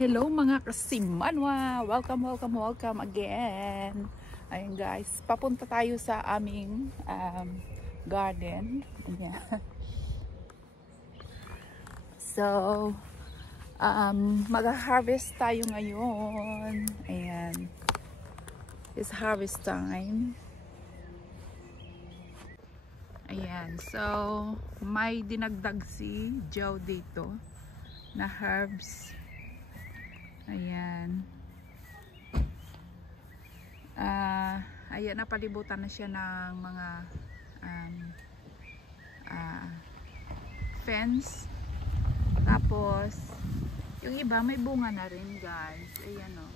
Hello mga kasimanwa! Welcome again! Ayun guys, papunta tayo sa aming garden. Ayan. So, mag-harvest tayo ngayon. Ayan. It's harvest time. Ayan. So, may dinagdag si Joe dito na herbs. Ayan. Ayan, napalibutan na siya ng mga fence. Tapos, yung iba may bunga na rin guys. Ayan o.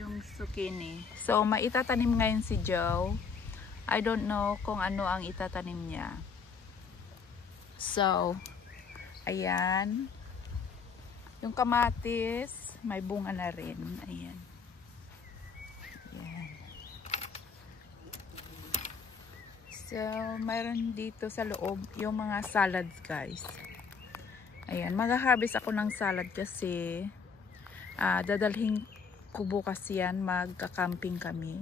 Yung zucchini. So, maitatanim ngayon si Joe. I don't know kung ano ang itatanim niya. So, ayan. Yung kamatis, may bunga na rin. Ayan. Ayan. So, mayroon dito sa loob yung mga salads, guys. Ayan. Mag-harvest ako ng salad kasi dadalhin ko bukas yan. Magka-camping kami.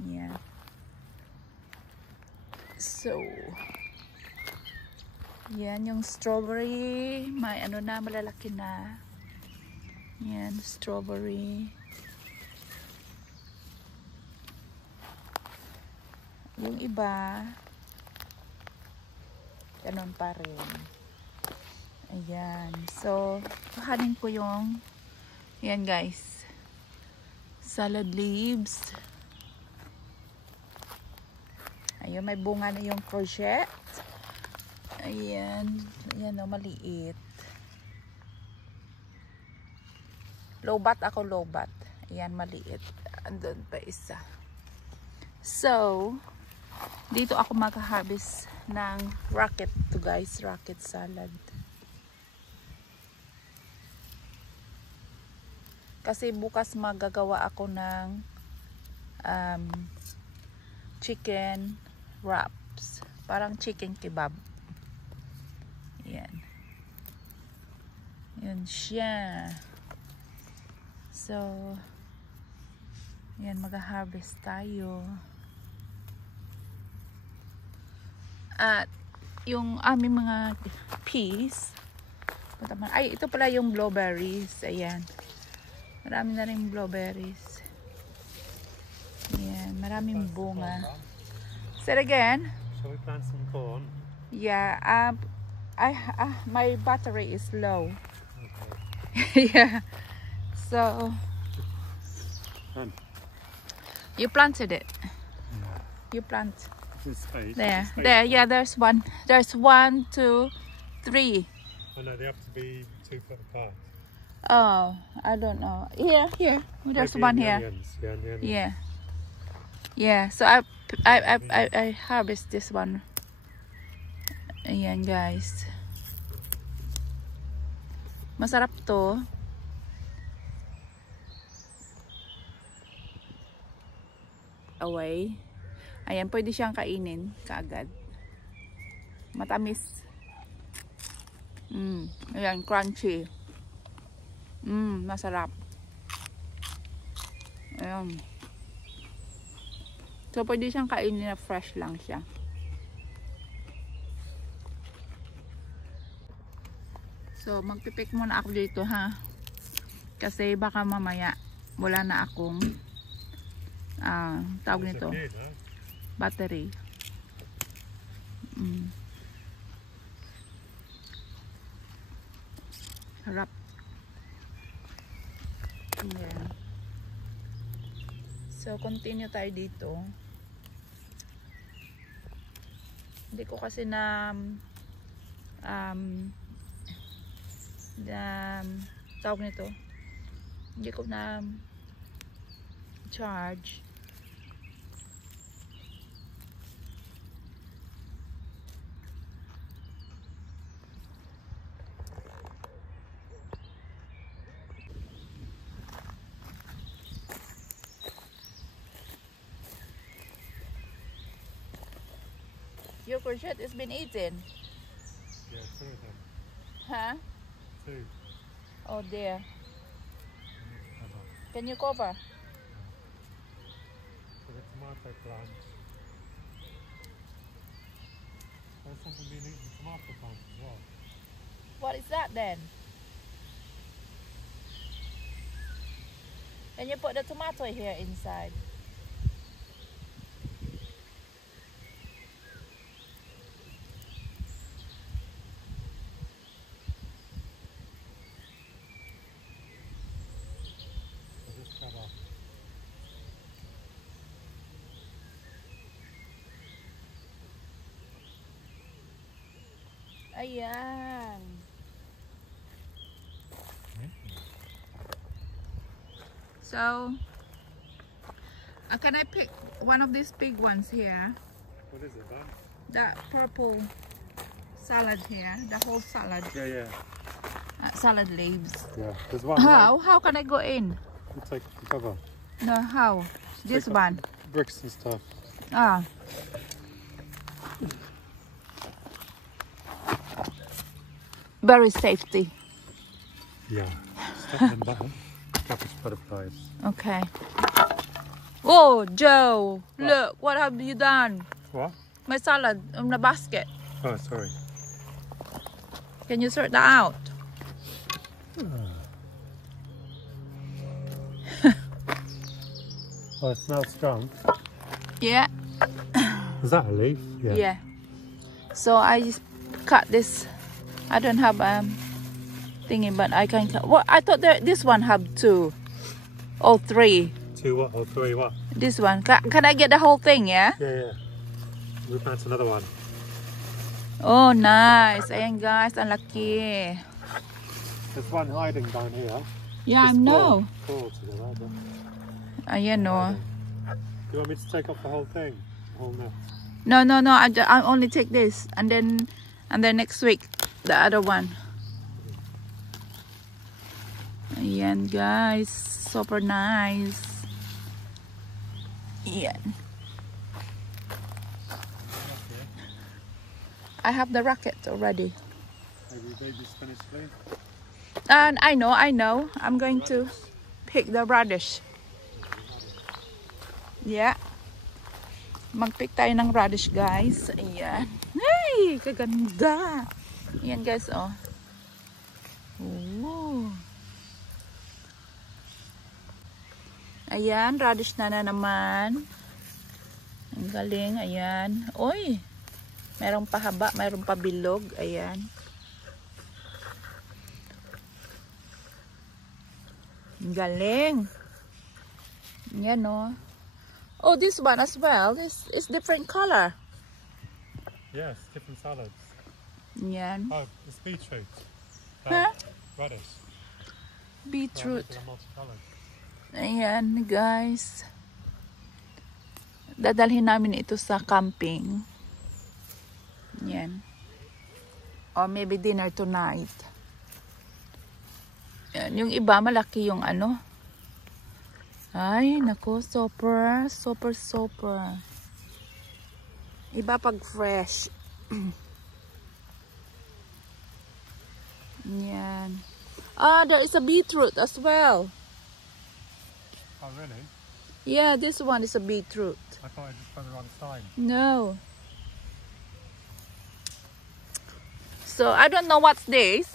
Ayan. So, yan yung strawberry. May ano na, malalaki na. Yan, strawberry. Yung iba, ganun pa rin. Ayan. So, kuhanin ko yung, yan guys, salad leaves. Ayun, may bunga na yung courgette. Ayan. Ayan o, maliit. Lobat ako, lobat. Ayan, maliit. Andun pa isa. So, dito ako mag-harvest ng rocket to guys. Rocket salad. Kasi bukas magagawa ako ng chicken wraps. Parang chicken kebab. Ayan. Yun siya. So, yan, mag-harvest tayo. At, yung aming mga peas, ay, ito pala yung blueberries. Ayan. Marami na rin blueberries. Ayan, maraming bunga. Say it again. Shall we plant some corn? Yeah, my battery is low. Okay. Yeah. So, you planted it. Yeah. You plant. There's space. There. There's space. There. Yeah, there's one. There's 1, 2, 3. Oh no, they have to be 2 foot apart. Oh, I don't know. Here. There's Maybe one in the here. onions. Yeah, in the onions. Yeah. Yeah. So I harvest this one. Ayan guys. Masarap to. Away. Ayan, pwede siyang kainin kaagad. Matamis. Ayan, crunchy. Masarap. Ayan. So, pwede siyang kainin na fresh lang siya. So, magpipik muna ako dito ha. Kasi baka mamaya wala na akong tawag nito, battery. Harap. Ayan. So, continue tayo dito. Hindi ko kasi na tawag nito, hindi ko na charge. Your courgette has been eaten. Yeah, 2 of them. Huh? 2. Oh dear. Can you cover? For the tomato plant. There's something being eaten in tomato plant as well. What is that then? Can you put the tomato here inside? So this cover. Ayan. So, can I pick one of these big ones here? What is it, that? That purple salad here, the whole salad, Yeah. salad leaves. Yeah. There's one. How can I go in? You take the cover. No, how? This Take one. Bricks and stuff. Ah. Very safety. Yeah. Stuff in button. Cabbage butterflies. Okay. Oh, Joe, What? look, what have you done? What? My salad in the basket. Oh, sorry. Can you sort that out? Oh, it smells strong. Yeah. Is that a leaf? Yeah. So I just cut this. I don't have thingy, but I can cut. What I thought that this one have 2 or 3. 2 what? Or 3 what? This one. Can I get the whole thing? Yeah. Yeah. We plant another one. Oh, nice. Ayan guys, ang laki. There's one hiding down here. Yeah, I There's know. 4 to the right there. Ayan no. You want me to take off the whole thing? The whole net? No. I only take this, and then next week the other one. Ayan guys, super nice. Ayan. I have the racket already. Maybe baby spinach leaf? And I know. I'm going to pick the radish. Yeah. Mag-pick tayo ng radish, guys. Ayan. Ay, kaganda. Ayan, guys, oh. Ooh. Ayan, radish na naman. Ang galing, ayan. Uy, mayroong pahaba, mayroong pabilog. Ayan. Ang galing. Ayan, oh. Oh, this one as well. This is different color. Yes, different salads. Ayan. Oh, it's beetroot. Huh? Radish. Beetroot. Radish are multicolored. Ayan, guys. Dadalhin namin ito sa camping. Ayan. Or maybe dinner tonight. Ayan. Yung iba, malaki yung ano. Ay, nako, super. Iba pag fresh. Yan. Ah, there is a beetroot as well. Oh, really? Yeah, this one is a beetroot. I thought I just put it on the side. No. So, I don't know what's this.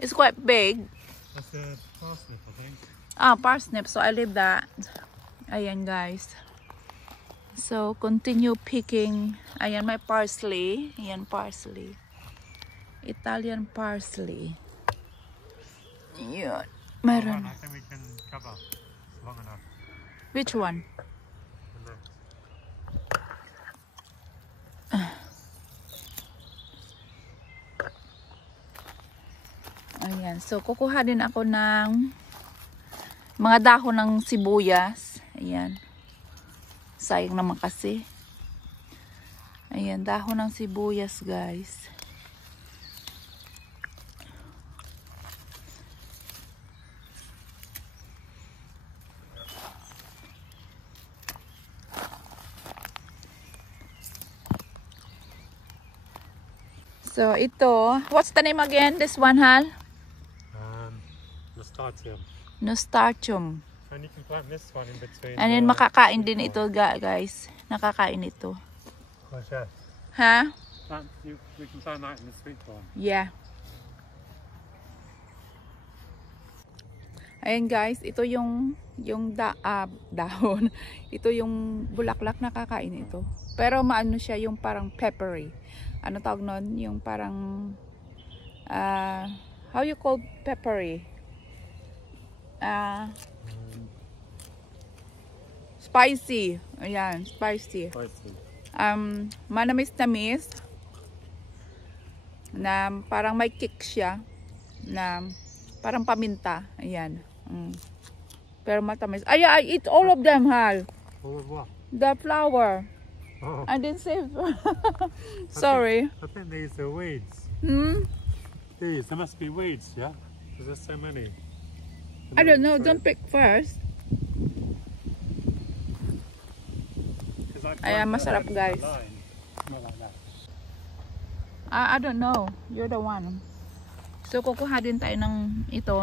It's quite big. That's a parsnip, I think. Ah, parsnip. So, I leave that. Ayan, guys. So, continue picking. Ayan, my parsley. Ayan, parsley. Italian parsley. Ayan. Meron. I think we can cover. It's long enough. Which one? The next. Ayan. So, kukuha din ako ng mga dahon ng sibuyas. Ayan. Sayang naman kasi. Ayan, dahon ng sibuyas, guys. So, ito. What's the name again? This one, Hal? Nasturtium. Nasturtium. And you can plant this one in between. And then makakain din ito guys. Nakakain ito. What's that? Ha? We can plant that in the sweet one. Yeah. Ayan guys, ito yung dahon. Ito yung bulaklak na kakain ito. Pero maano siya yung parang peppery. Ano tawag nun? Yung parang how you call peppery? Spicy. Ayan, spicy. Manamis-namis. Na parang may kick siya. Na parang paminta. Ayan. Pero matamis. Ay, I eat all of them, Hal. All of what? The flower. Oh. I didn't save. Sorry. I think these are weeds. These, there must be weeds, yeah? Because there's so many. I don't know. Don't pick first. Ayan, masarap guys. Not like that. I don't know. You're the one. So, kukuha din tayo ng ito.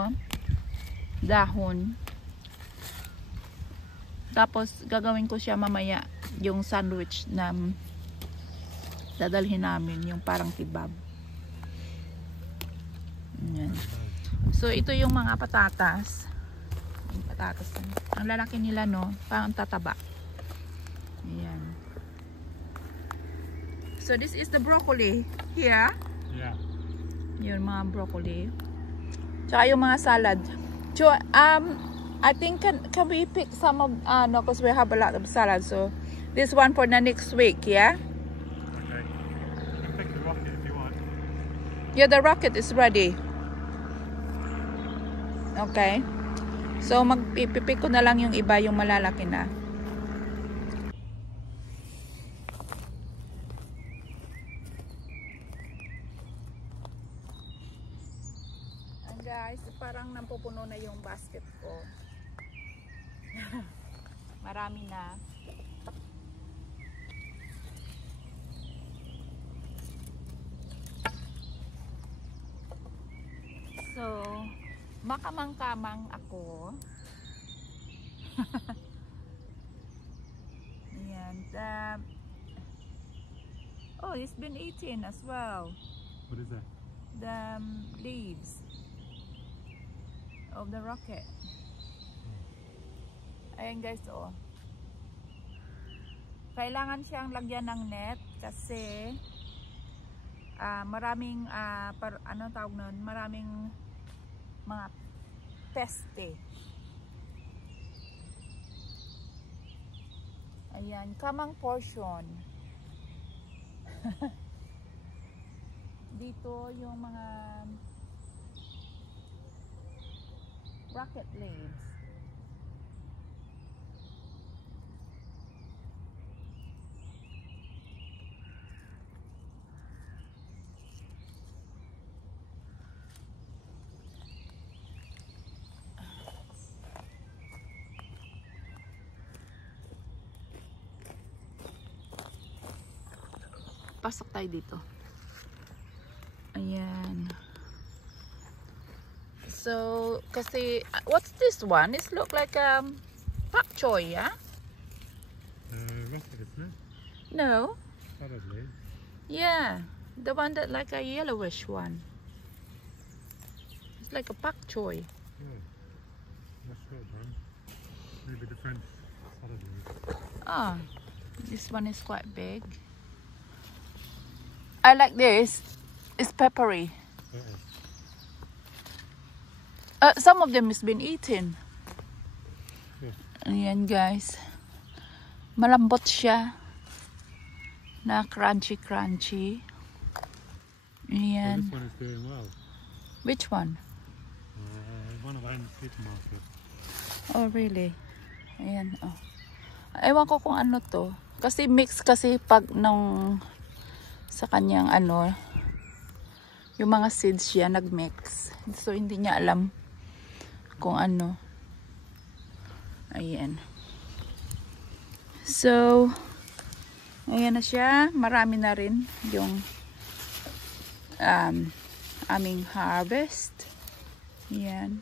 Dahon. Tapos, gagawin ko siya mamaya yung sandwich na dadalhin namin. Yung parang kebab. Ayan. So, ito yung mga patatas. Yung patatas. Ang lalaki nila, no? Parang tataba. Ayan. So, this is the broccoli here. Yeah. Yun, mga broccoli. Tsaka yung mga salad. So, I think can we pick some of, no, because we have a lot of salad. So, this one for the next week, yeah? Okay. You can pick the rocket if you want. Yeah, the rocket is ready. Okay. So, magpipipick ko na lang yung iba, yung malalaki na. And guys, parang nampupuno na yung basket ko. Marami na. So, makamang-kamang ako. And oh, it's been eaten as well. What is that? The leaves of the rocket. Ayan guys, oh. Kailangan siyang lagyan ng net kasi maraming ano tawag nun, maraming mga peste. Ayan, kamang portion. Dito yung mga rocket leaves. Pasok tayo dito. Ayan. So, kasi, what's this one? It look like pak choy, yeah? Rocket, isn't it? No. Probably. Yeah. The one that like a yellowish one. It's like a pak choy. Oh. Not sure, man. Maybe the French salad leaf. Ah, this one is quite big. I like this. It's peppery. Some of them has been eaten. Yeah. Ayan guys. Malambot siya. Na crunchy. Ayan. So this one is doing well. Which one? One of our in the supermarket. Oh really? Ayan. Oh. Ewan ko kung ano to. Kasi mix kasi pag nung sa kanyang ano, yung mga seeds siya nagmix. So hindi niya alam kung ano. Ayan. So ayan na siya. Marami na rin yung aming harvest. Ayan.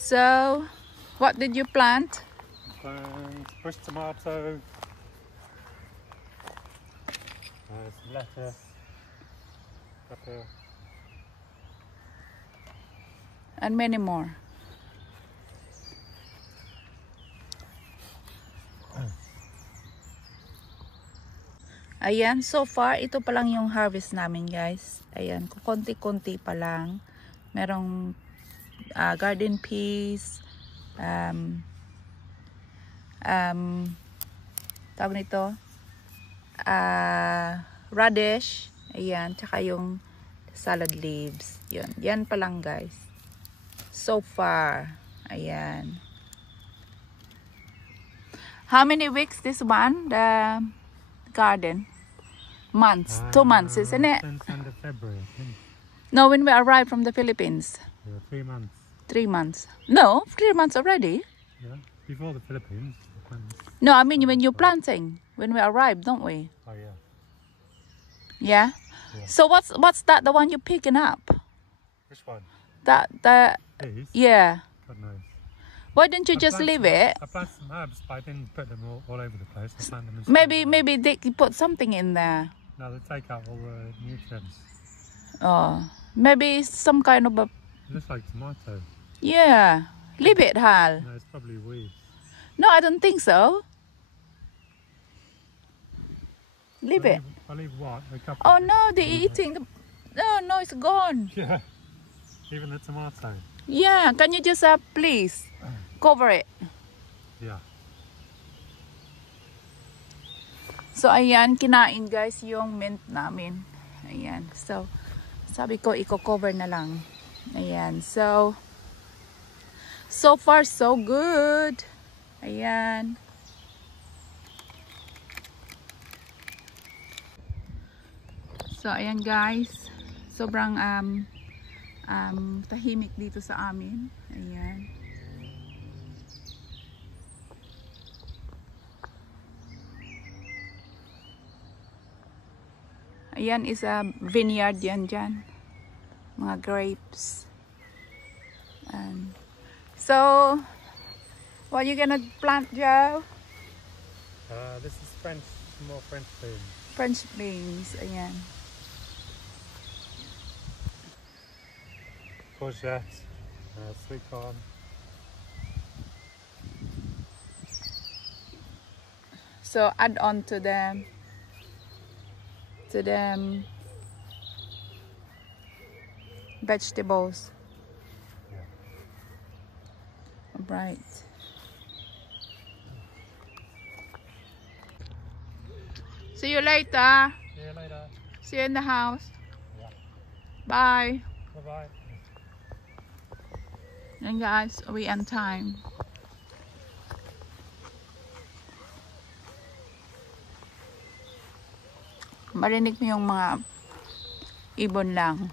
So, what did you plant? And bush tomato. Some lettuce. Pepper. And many more. Ayan, so far, ito pa lang yung harvest namin, guys. Ayan, konti-konti pa lang. Merong garden peas, tawag nito, radish, ayan, tsaka yung salad leaves. Yun, yan pa lang, guys. So far, ayan. How many weeks this one, the garden? Months, 2 months, isn't it? Since end of February, I think. No, when we arrived from the Philippines. Yeah, 3 months. 3 months. No, 3 months already. Yeah, before the Philippines. No, I mean when you're planting, when we arrived, don't we? Oh yeah. Yeah. Yeah. So what's that? The one you're picking up? Which one? The These? yeah. God knows. Why don't you just leave it? I planted some herbs, but I didn't put them all over the place. I planted them in Maybe they could put something in there. No, they take out all the nutrients. Oh, maybe some kind of a It looks like tomato. yeah. Leave it, Hal. No, it's probably weeds. No, I don't think so. Leave it. I'll leave what? A couple. Oh no, they're eating the. No, it's gone. Yeah. Even the tomato. Yeah, can you just please cover it? Yeah. So, ayan, kinain guys yung mint namin. Ayan. So, sabi ko, i-cover na lang. Ayan. So far, so good. Ayan. So, ayan guys. Sobrang tahimik dito sa amin. Ayan. Ayan is a vineyard yan dyan. Mga grapes. And so, what you gonna plant, Joe? This is French, more French beans. French beans. Ayan. Courgette, sweet corn. So, add on to the vegetables. Yeah. Right. See you later. See you later. See you in the house. Yeah. Bye. Bye-bye. And guys, we end time. Marinig mo yung mga ibon lang.